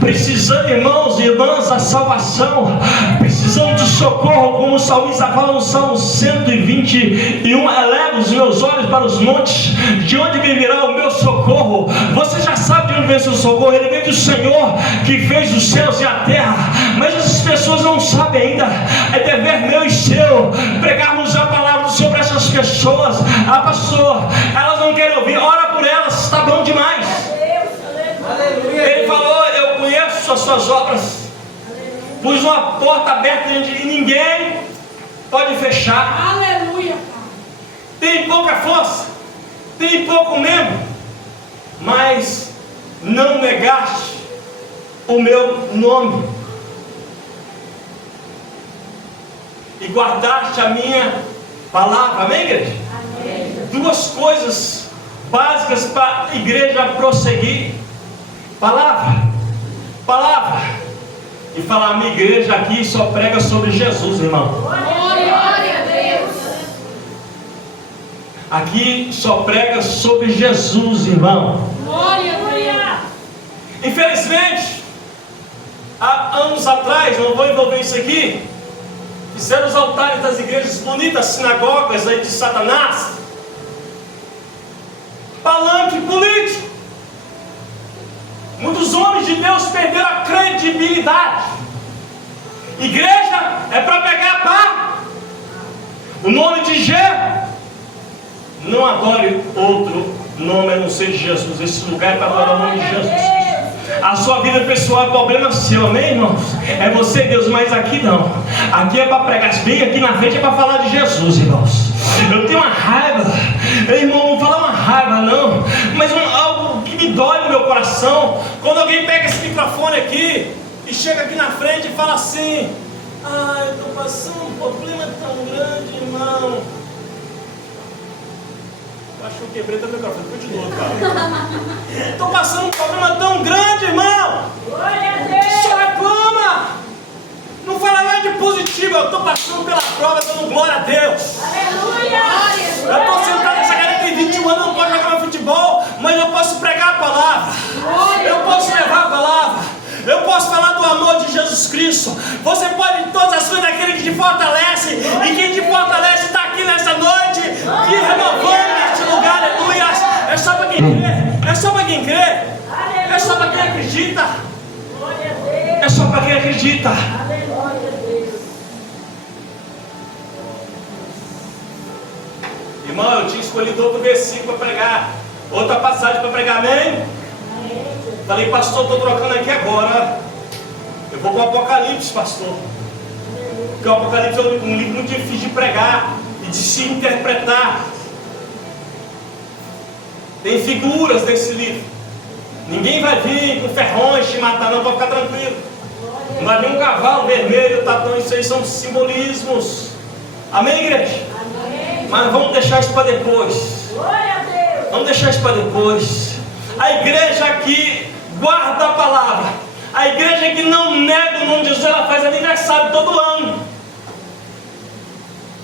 precisando, irmãos e irmãs, da salvação, precisando de socorro, como o salmista fala no Salmo 121, eleva os meus olhos para os montes, de onde me virá o meu socorro? Você já sabe de onde vem o seu socorro, ele vem do Senhor, que fez os céus e a terra, mas essas pessoas não sabem ainda. É dever meu e seu, pregarmos a palavra do Senhor para essas pessoas. Pastor, elas não querem ouvir, ora por elas, está bom demais. Ele falou, eu conheço as suas obras, pus uma porta aberta e ninguém pode fechar. Aleluia. Tem pouca força, tem pouco membro, mas não negaste o meu nome e guardaste a minha palavra, amém, igreja? Amém. Duas coisas básicas para a igreja prosseguir: palavra e falar. A minha igreja aqui só prega sobre Jesus, irmão. Glória a Deus. Aqui só prega sobre Jesus, irmão. Glória a Deus. Infelizmente, há anos atrás, não vou envolver isso aqui, fizeram os altares das igrejas bonitas, sinagogas aí de Satanás, palanque político. Muitos homens de Deus perderam a credibilidade. Igreja é para pegar pá. O nome de G. Não adore outro nome a não ser de Jesus. Esse lugar é para adorar o nome de Jesus. A sua vida pessoal é problema seu, amém, irmãos? É você, Deus, mas aqui não. Aqui é para pregar, bem aqui na frente é para falar de Jesus, irmãos. Eu tenho uma raiva, irmão, não falar uma raiva não, mas algo que me dói no meu coração, quando alguém pega esse microfone aqui e chega aqui na frente e fala assim: eu estou passando um problema tão grande, irmão. Acho que eu quebrei teu microfone. Continua, cara. Estou passando um problema tão grande, irmão. Glória a Deus. Só reclama. Não fala nada de positivo. Eu estou passando pela prova, dando glória a Deus. Aleluia. Eu estou sentado nessa cadeira, tem 21 anos, não posso jogar meu futebol, mas eu posso pregar a palavra. Eu posso levar a palavra. Eu posso falar do amor de Jesus Cristo. Você pode em todas as coisas daquele que te fortalece. E quem te fortalece está aqui nessa noite. E renovando neste lugar, aleluia. É só para quem crê. É só para quem crê. É só para quem acredita. Glória a Deus. É só para quem acredita. Aleluia, Deus. Irmão, eu tinha escolhido outro versículo para pregar. Outra passagem para pregar, amém? Falei, pastor, estou trocando aqui agora. Eu vou para o Apocalipse, pastor. Porque o Apocalipse é um livro muito difícil de pregar e de se interpretar. Tem figuras nesse livro. Ninguém vai vir com ferrões te matar, não, para ficar tranquilo. Não vai vir um cavalo vermelho, tatão, isso aí são simbolismos. Amém, igreja? Amém. Mas vamos deixar isso para depois. Glória a Deus. Vamos deixar isso para depois. A igreja aqui guarda a palavra. A igreja que não nega o nome de Jesus, ela faz aniversário todo ano.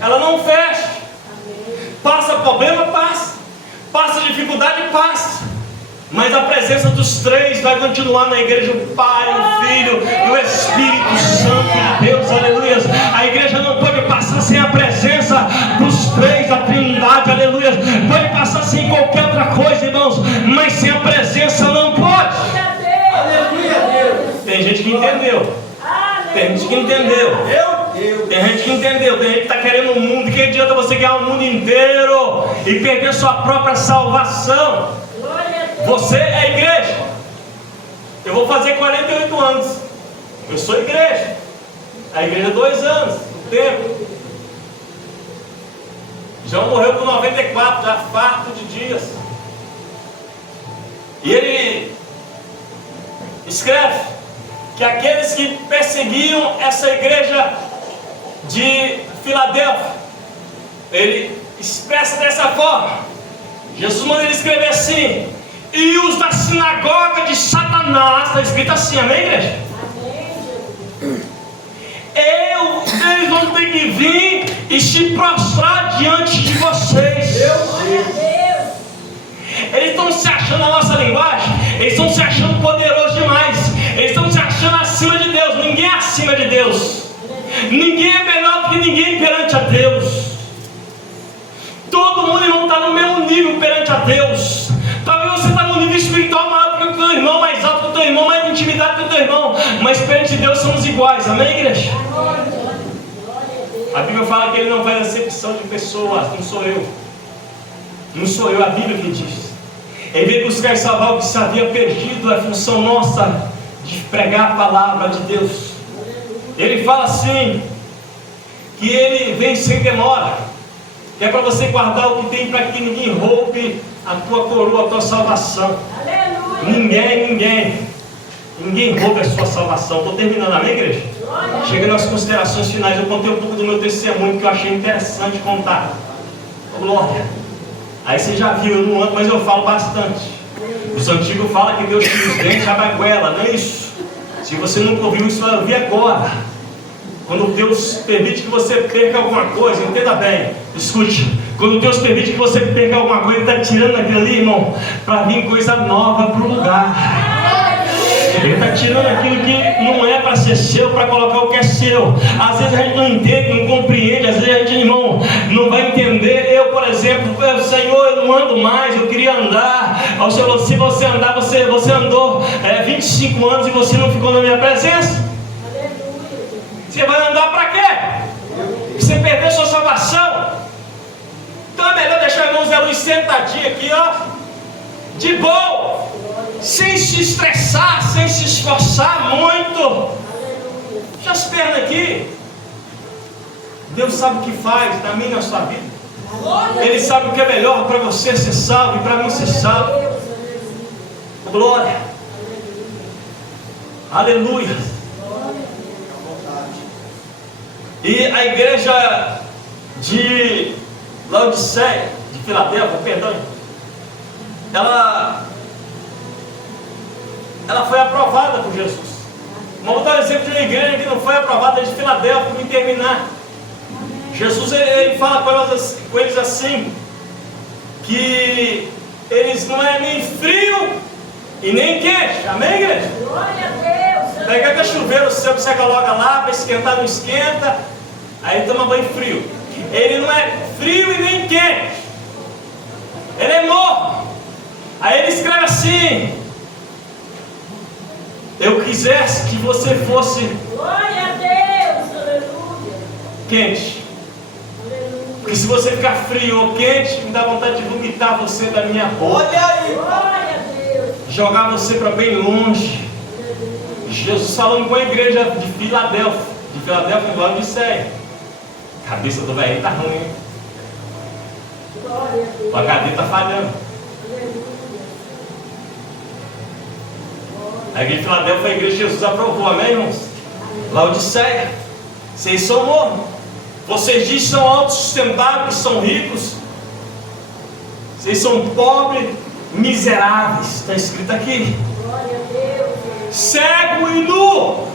Ela não fecha. Passa problema, passa. Passa dificuldade, passa. Mas a presença dos três vai continuar na igreja: o Pai, o Filho e o Espírito Santo de Deus, aleluia. A igreja não pode passar sem a presença dos três, da Trindade, aleluia. Pode passar sem qualquer outra coisa, irmãos, mas sem a presença não pode. Aleluia, Deus. Tem gente que entendeu. Tem gente que entendeu. Tem gente que entendeu. Tem gente que está querendo o mundo. Que adianta você ganhar o mundo inteiro e perder sua própria salvação? Você é igreja. Eu vou fazer 48 anos. Eu sou igreja. A igreja 2 anos. O tempo. João morreu com 94, já farto de dias. E ele escreve que aqueles que perseguiam essa igreja de Filadélfia, ele expressa dessa forma. Jesus manda ele escrever assim: e os da sinagoga de Satanás, está escrito assim, amém, igreja? Eles vão ter que vir e se prostrar diante de vocês. Eles estão se achando, na nossa linguagem, eles estão se achando poderosos demais. Eles estão se achando acima de Deus. Ninguém é acima de Deus. Ninguém é melhor do que ninguém perante a Deus. Todo mundo não está no mesmo nível perante a Deus. Talvez você está no nível espiritual maior que o teu irmão, mais alto que o teu irmão, mais intimidade que o teu irmão, mas perante Deus somos iguais, amém, igreja? A Bíblia fala que Ele não faz acepção de pessoas. Não sou eu. Não sou eu, a Bíblia que diz. Ele veio buscar e salvar o que se havia perdido. É função nossa de pregar a palavra de Deus. Ele fala assim, que Ele vem sem demora, que é para você guardar o que tem, para que ninguém roube a tua coroa, a tua salvação. Ninguém rouba a sua salvação. Estou terminando, amém, igreja? Chega nas considerações finais. Eu contei um pouco do meu testemunho, que eu achei interessante contar. Glória. Aí você já viu, eu não ando, mas eu falo bastante. Os antigos falam que Deus tira os dentes, já vai goela, não é isso? Se você nunca ouviu isso, vai ouvir agora. Quando Deus permite que você perca alguma coisa, entenda bem, escute. Quando Deus permite que você perca alguma coisa, Ele está tirando aquilo ali, irmão, para vir coisa nova para o lugar. Ele está tirando aquilo que não é para ser seu, para colocar o que é seu. Às vezes a gente não entende, não compreende. Às vezes a gente, irmão, não vai entender. Eu, por exemplo, Senhor, eu não ando mais, eu queria andar. O Senhor falou, se você andar, você andou 25 anos e você não ficou na minha presença. Você vai andar para quê? Você perdeu sua salvação. Então é melhor deixar o irmão Zé Luiz sentadinho aqui, ó, de boa, sem se estressar, sem se esforçar muito. Deixa as pernas aqui. Deus sabe o que faz na minha e na sua vida. Ele sabe o que é melhor para você ser salvo e para mim ser salvo. Glória. Aleluia. E a igreja de Laodiceia, de Filadélfia, perdão, ela foi aprovada por Jesus. Vamos dar um exemplo de uma igreja que não foi aprovada de Filadélfia, para me terminar. Jesus ele fala com eles assim, que eles não é nem frio e nem quente. Amém, igreja? Glória a Deus. Pega que chuveiro, você coloca lá, para esquentar não esquenta, aí toma banho frio. Ele não é frio e nem quente, ele é morno. Aí ele escreve assim: eu quisesse que você fosse Glória a Deus. Aleluia. quente, Aleluia. porque se você ficar frio ou quente, me dá vontade de vomitar você da minha boca, Olha aí. Glória a Deus. jogar você para bem longe. Jesus falando com a igreja de Filadélfia, em Laodiceia. A cabeça do velho está ruim, hein? Glória a Deus. O HD está falhando. Aleluia. A igreja de Filadélfia foi a igreja que Jesus aprovou, amém, irmãos? Laodiceia, vocês são mornos. Vocês dizem que são autossustentáveis, que são ricos. Vocês são pobres, miseráveis. Está escrito aqui. Glória a Deus. Cego e nu.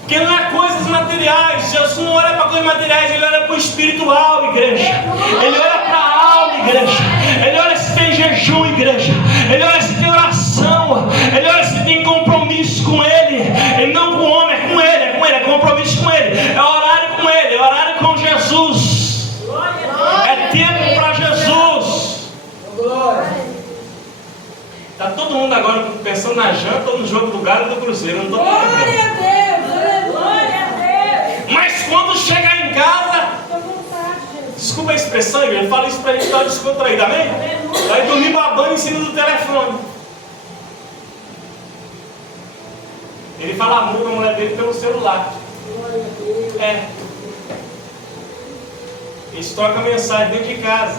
Porque não é coisas materiais. Jesus não olha para coisas materiais, ele olha para o espiritual, igreja. Ele olha para a alma, igreja. Ele olha se tem jejum, igreja. Ele olha se tem oração. Ele olha se tem compromisso com ele. E não com o homem, é com ele, é compromisso com ele. É horário com ele, é horário com Jesus. Glória a Deus. É tempo para Jesus. Glória. Está todo mundo agora pensando na janta ou no jogo do Galo e do Cruzeiro. Eu não estou Glória a Deus. Glória a Deus. Mas quando chegar em casa, desculpa a expressão, igreja, eu falo isso para a gente estar descontraído, amém? Vai dormir babando em cima do telefone. Ele fala amor com a mulher dele pelo celular. Glória a Deus. É. Eles trocam mensagem dentro de casa.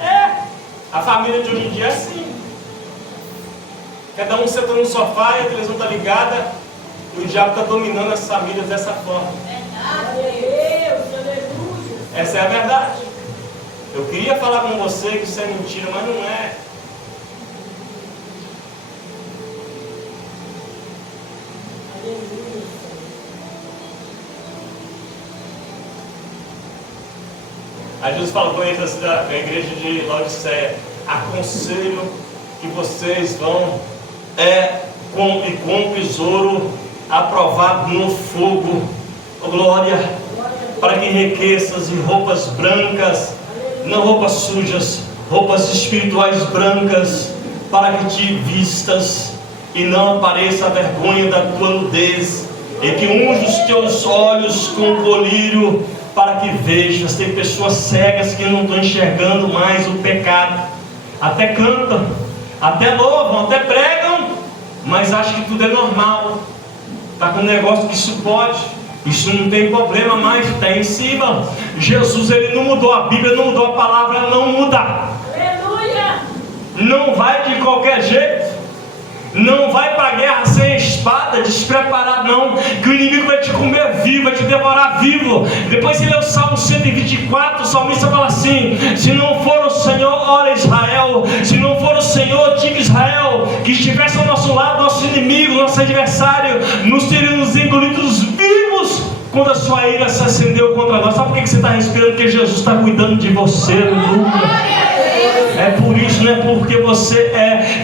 É. A família de hoje em dia é assim. Cada um senta no sofá e a televisão está ligada. E o diabo está dominando as famílias dessa forma. Glória a Deus. Aleluia. Essa é a verdade. Eu queria falar com você que isso é mentira, mas não é. Aleluia. Aí Jesus falou com eles assim, da igreja de Laodiceia: aconselho que vocês vão com tesouro aprovado no fogo, glória, para que enriqueças e roupas brancas, não roupas sujas, roupas espirituais brancas, para que te vistas e não apareça a vergonha da tua nudez, e que unja os teus olhos com colírio, para que vejas. Tem pessoas cegas que não estão enxergando mais o pecado, até cantam, até louvam, até pregam, mas acham que tudo é normal. Está com um negócio que isso pode, isso não tem problema mais, está em cima. Jesus, ele não mudou, a Bíblia não mudou, a palavra ela não muda. Aleluia. Não vai de qualquer jeito. Não vai para a guerra sem espada, despreparado não, que o inimigo vai te comer vivo, vai te devorar vivo. Depois você lê o Salmo 124, o salmista fala assim: se não for o Senhor, ora Israel, se não for o Senhor, diga Israel, que estivesse ao nosso lado, nosso inimigo, nosso adversário, nos teríamos engolidos vivos, quando a sua ira se acendeu contra nós. Sabe por que você está respirando? Porque Jesus está cuidando de você, aleluia. É por isso, não é porque você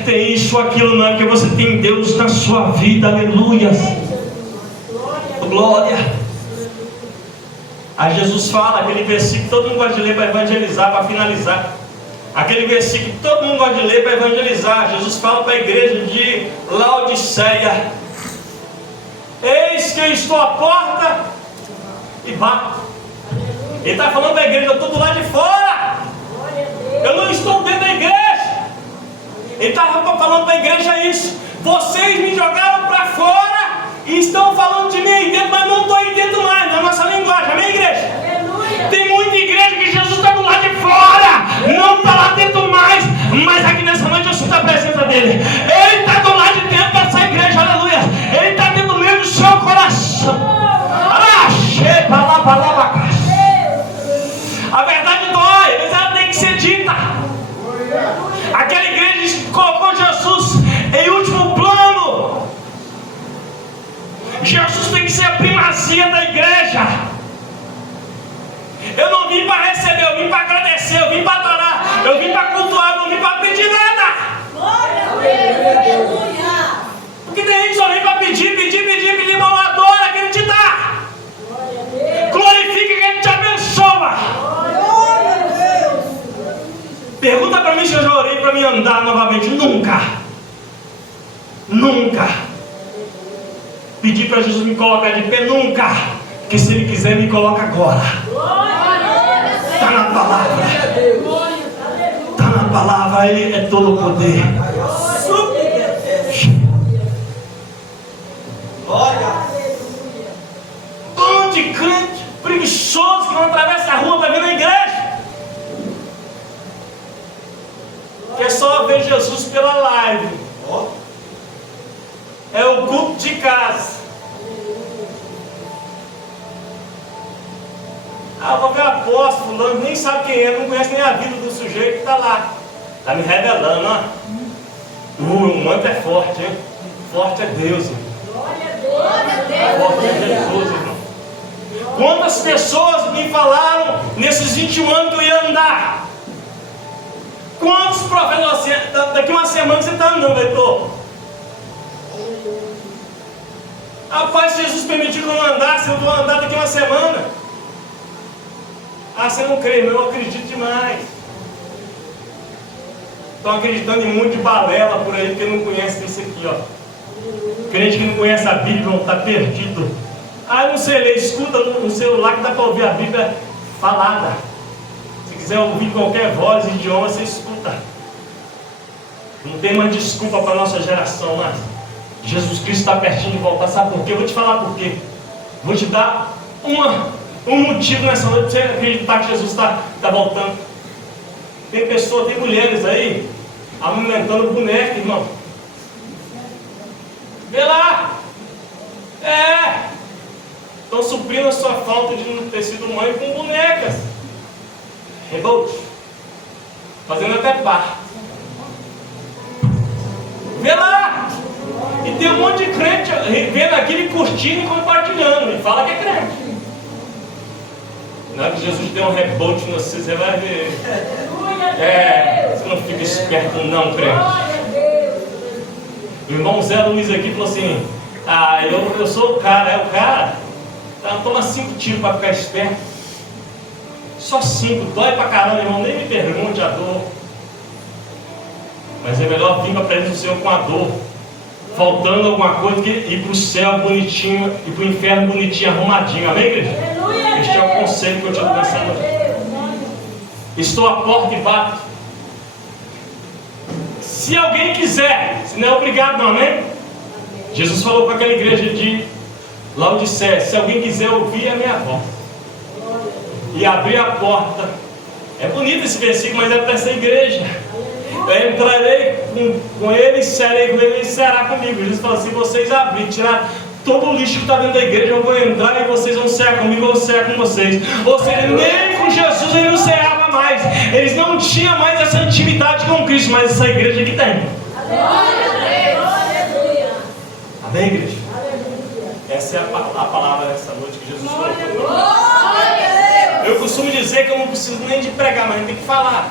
tem isso ou aquilo, não é porque você tem Deus na sua vida, aleluia. Glória. Aí Jesus fala, aquele versículo que todo mundo gosta de ler para evangelizar, para finalizar. Aquele versículo que todo mundo gosta de ler para evangelizar. Jesus fala para a igreja de Laodiceia: eis que eu estou à porta e bato. Ele está falando para a igreja: eu estou do lado de fora. Eu não estou dentro da igreja. Ele estava falando para a igreja isso: vocês me jogaram para fora e estão falando de mim aí dentro, mas não estou aí dentro mais, na nossa linguagem, amém, igreja? Aleluia. Tem muita igreja que Jesus está do lado de fora, não está lá dentro mais, mas aqui nessa noite eu sinto a presença dele. Ele está do lado de dentro dessa igreja, aleluia. Ele está dentro mesmo do seu coração. A verdade dói, mas ela tem que ser dita. novamente, nunca. Nunca. Pedir para Jesus me colocar de pé, nunca. Porque se Ele quiser, me coloca agora. Está na palavra. Está na palavra, Ele é todo o poder. Bando de crente preguiçoso que não atravessa a rua para vir na igreja. Que é só ver Jesus pela live. É o culto de casa. Ah, vou ver a apóstolo, fulano, nem sabe quem é, não conhece nem a vida do sujeito que está lá. Está me revelando, ó. O manto é forte, hein? Forte é Deus, irmão. Forte é Jesus, irmão. Quantas pessoas me falaram nesses 21 anos que eu ia andar? Quantos profetas assim, daqui uma semana você está andando, Heitor? Rapaz, se Jesus permitir que eu não andasse, eu vou andar daqui uma semana. Ah, você não crê, eu acredito demais. Estão acreditando em muito de balela por aí, porque não conhece isso aqui, ó. Crente que não conhece a Bíblia, não está perdido. Ah, eu não sei ler, escuta no celular que dá para ouvir a Bíblia falada. Se quiser ouvir qualquer voz, idioma, você escuta. Não tem mais desculpa para a nossa geração, mas Jesus Cristo está pertinho de voltar. Sabe por quê? Eu vou te falar por quê. Vou te dar um motivo nessa noite para você acreditar que Jesus está voltando. Tem pessoas, tem mulheres aí amamentando boneca, irmão. Vê lá. Estão suprindo a sua falta de não ter sido mãe com bonecas. Rebote. Fazendo até par. Vê lá. E tem um monte de crente vendo aquilo e curtindo e compartilhando. E fala que é crente. Na hora que Jesus der um rebote no você, você vai ver. Você não fica esperto não, crente. O irmão Zé Luiz aqui falou assim: eu sou o cara, é o cara. Então, toma 5 tiros para ficar esperto. Só 5, dói pra caramba, irmão. Nem me pergunte a dor. Mas é melhor vir para a presença do Senhor com a dor, faltando alguma coisa, que ir para o céu bonitinho e para o inferno bonitinho, arrumadinho. Amém, igreja? Este é o conselho que eu te dou nessa noite. Estou à porta e bato. Se alguém quiser, se não é obrigado não, amém? Jesus falou com aquela igreja de Laodiceia: se alguém quiser ouvir a minha voz e abrir a porta. É bonito esse versículo, mas é para essa igreja. Eu entrarei com ele, serei com ele, ele será comigo. Jesus falou assim: vocês abrirem, tirar todo o lixo que está dentro da igreja, eu vou entrar e vocês vão cear comigo, eu vou cear com vocês. Ou seja, nem com Jesus ele não ceava mais. Eles não tinham mais essa intimidade com Cristo, mas essa igreja que tem. Amém, igreja? Essa é a palavra dessa noite que Jesus colocou. Eu costumo dizer que eu não preciso nem de pregar, mas tem que falar.